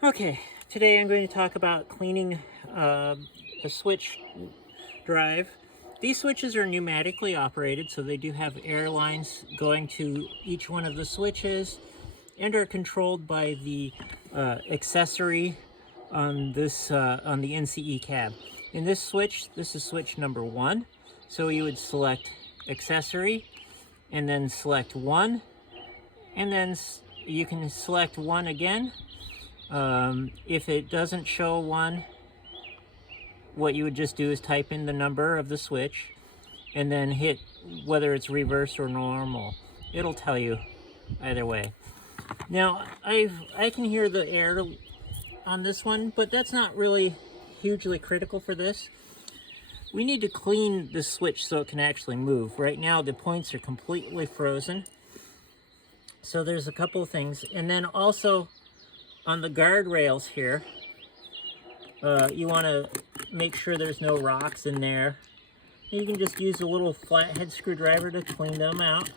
Okay, today I'm going to talk about cleaning a switch drive. These switches are pneumatically operated, so they do have air lines going to each one of the switches and are controlled by the accessory on this on the NCE cab. In this switch, this is switch number 1. So you would select accessory and then select 1, and then you can select 1 again. If it doesn't show 1, what you would just do is type in the number of the switch and then hit whether it's reverse or normal. It'll tell you either way. Now, I can hear the air on this one, but that's not really hugely critical for this. We need to clean the switch so it can actually move. Right now, the points are completely frozen. So there's a couple of things. And then also on the guardrails here, you want to make sure there's no rocks in there. You can just use a little flathead screwdriver to clean them out.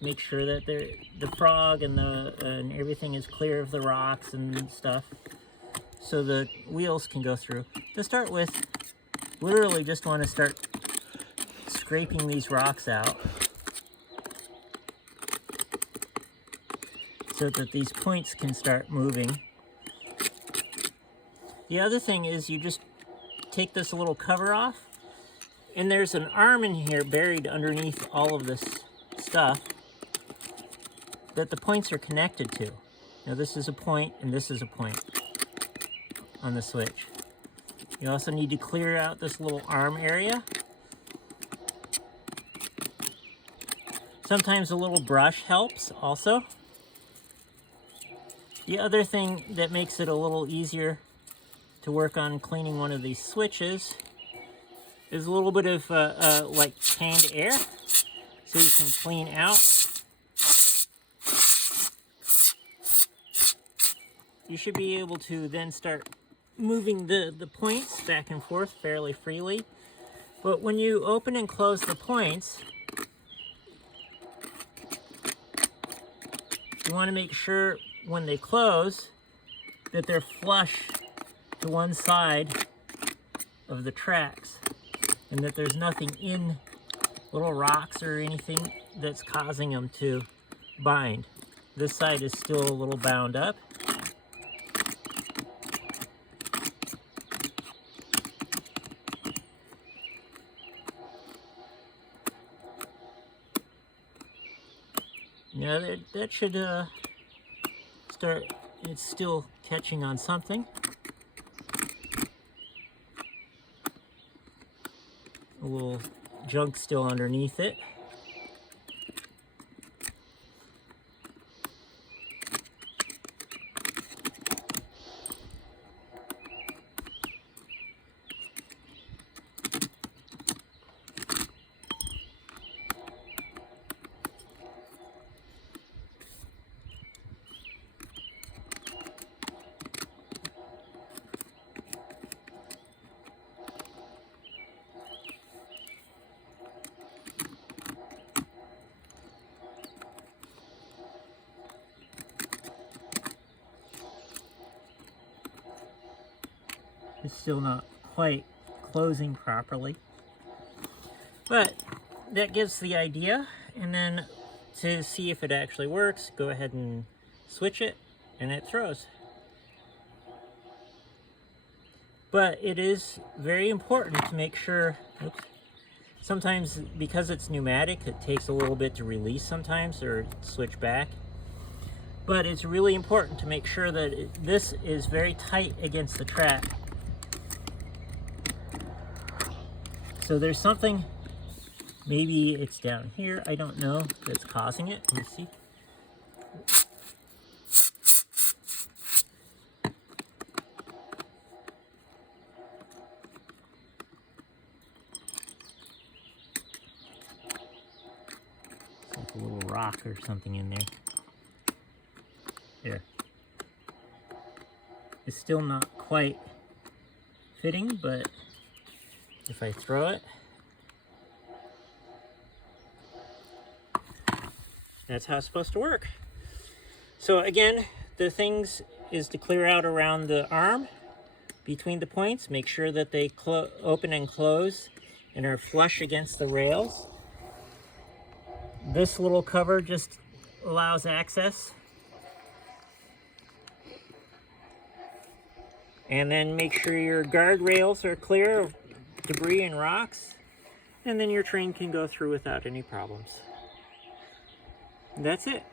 Make sure that the frog and everything is clear of the rocks and stuff, so the wheels can go through. To start with, literally just want to start scraping these rocks out so that these points can start moving. The other thing is you just take this little cover off, and there's an arm in here buried underneath all of this stuff that the points are connected to. Now this is a point and this is a point on the switch. You also need to clear out this little arm area. Sometimes a little brush helps also. The other thing that makes it a little easier to work on cleaning one of these switches is a little bit of like canned air, so you can clean out. You should be able to then start moving the points back and forth fairly freely. But when you open and close the points, you want to make sure when they close that they're flush to one side of the tracks and that there's nothing in little rocks or anything that's causing them to bind. This side is still a little bound up. Now that should start, it's still catching on something. A little junk still underneath it. It's still not quite closing properly, but that gives the idea. And then to see if it actually works, go ahead and switch it and it throws. But it is very important to make sure, oops, sometimes because it's pneumatic, it takes a little bit to release sometimes or switch back. But it's really important to make sure that this is very tight against the track. So there's something, maybe it's down here, I don't know, that's causing it. Let me see. It's like a little rock or something in there. There. It's still not quite fitting, but if I throw it, that's how it's supposed to work. So again, the things is to clear out around the arm between the points. Make sure that they open and close and are flush against the rails. This little cover just allows access. And then make sure your guardrails are clear of debris and rocks. And then your train can go through without any problems. That's it.